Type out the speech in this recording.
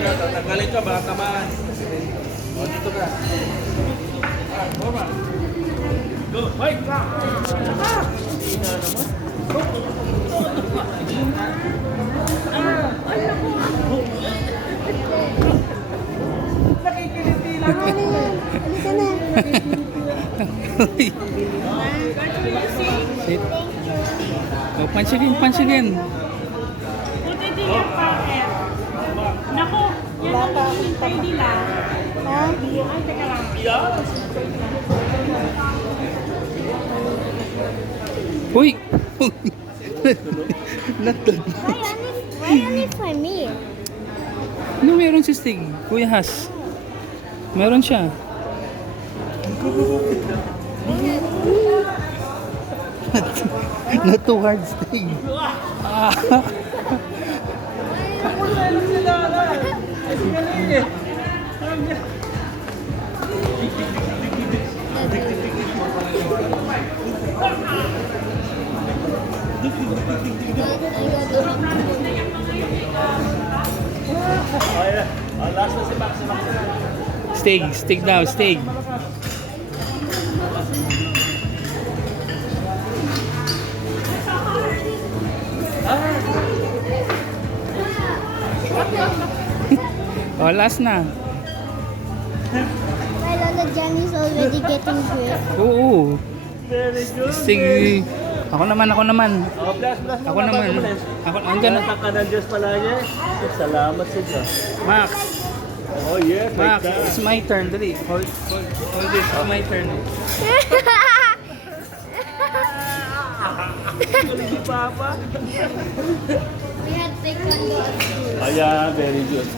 Tatanggalin ka, baka tamaan. O, dito ka. Norma. Go, wait! Nakikiliti lang ako. Halika na. Sit. Oh, punch again, punch again. Buti din yung packet. Naku, yan ang hinihintay nila. Ha? Ay, teka lang. Uy! Natod. Why only for me? Ano meron si Stig? Kuya Has. Meron siya. Not too hard, Stig. Last na si Max. Stig, Stig daw, Stig. Oh, last na. My Lola Johnny's already getting grip. Oo. Very good. Stig. Ako naman. Oh, bless. Ako naman. Ako, andyan na. Ka ng Diyos palagi. Salamat sa Diyos. Max, Oh, yes. Max, it's my turn. Dali. Hold this. It's my turn. Si Papa. We had taekwondo at school. Ayan, very good.